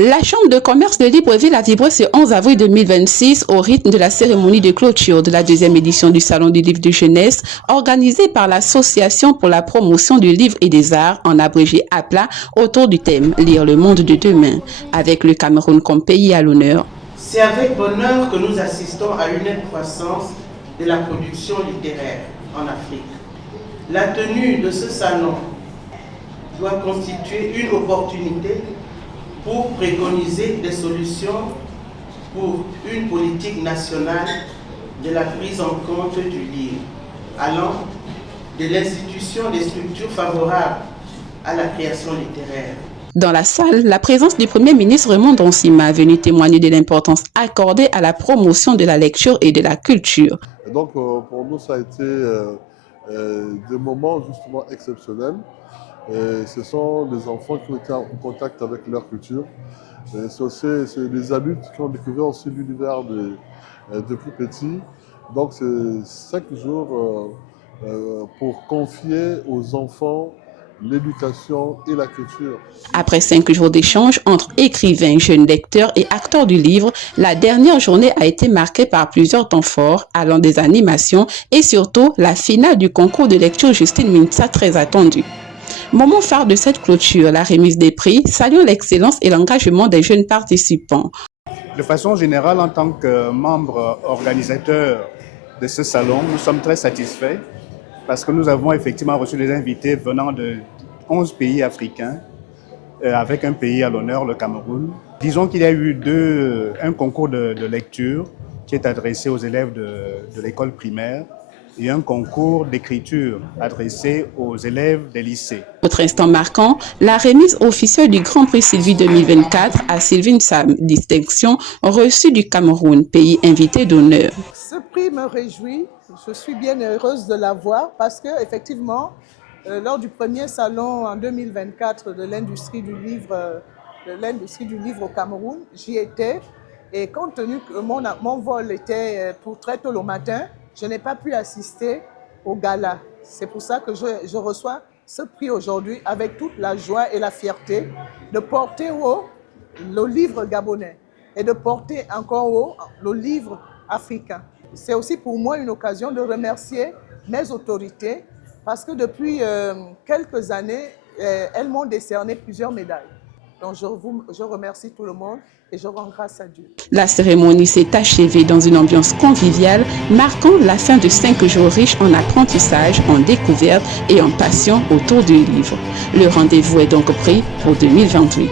La Chambre de commerce de Libreville a vibré ce 11 avril 2026 au rythme de la cérémonie de clôture de la deuxième édition du Salon du livre de jeunesse organisée par l'Association pour la promotion du livre et des arts, en abrégé APLA, autour du thème « Lire le monde de demain » avec le Cameroun comme pays à l'honneur. C'est avec bonheur que nous assistons à une nette croissance de la production littéraire en Afrique. La tenue de ce salon doit constituer une opportunité pour préconiser des solutions pour une politique nationale de la prise en compte du livre, allant de l'institution des structures favorables à la création littéraire. Dans la salle, la présence du Premier ministre Raymond Donsima est venu témoigner de l'importance accordée à la promotion de la lecture et de la culture. Et donc pour nous, ça a été des moments justement exceptionnels. Et ce sont des enfants qui ont été en contact avec leur culture. C'est des adultes qui ont découvert aussi l'univers depuis petit. Donc c'est 5 jours pour confier aux enfants l'éducation et la culture. Après 5 jours d'échange entre écrivains, jeunes lecteurs et acteurs du livre, la dernière journée a été marquée par plusieurs temps forts, allant des animations et surtout la finale du concours de lecture Justine Minsa très attendue. Moment phare de cette clôture, la remise des prix, saluant l'excellence et l'engagement des jeunes participants. De façon générale, en tant que membre organisateur de ce salon, nous sommes très satisfaits parce que nous avons effectivement reçu des invités venant de 11 pays africains, avec un pays à l'honneur, le Cameroun. Disons qu'il y a eu un concours de lecture qui est adressé aux élèves de l'école primaire et un concours d'écriture adressé aux élèves des lycées. Autre instant marquant, la remise officielle du Grand Prix Sylvie 2024 à Sylvine Sam, distinction reçue du Cameroun, pays invité d'honneur. Ce prix me réjouit, je suis bien heureuse de l'avoir parce que effectivement, lors du premier salon en 2024 de l'industrie du livre au Cameroun, j'y étais et compte tenu que mon vol était pour très tôt le matin, je n'ai pas pu assister au gala. C'est pour ça que je reçois ce prix aujourd'hui avec toute la joie et la fierté de porter haut le livre gabonais et de porter encore haut le livre africain. C'est aussi pour moi une occasion de remercier mes autorités parce que depuis quelques années, elles m'ont décerné plusieurs médailles. Donc je remercie tout le monde et je rends grâce à Dieu. La cérémonie s'est achevée dans une ambiance conviviale, marquant la fin de 5 jours riches en apprentissage, en découvertes et en passion autour du livre. Le rendez-vous est donc pris pour 2028.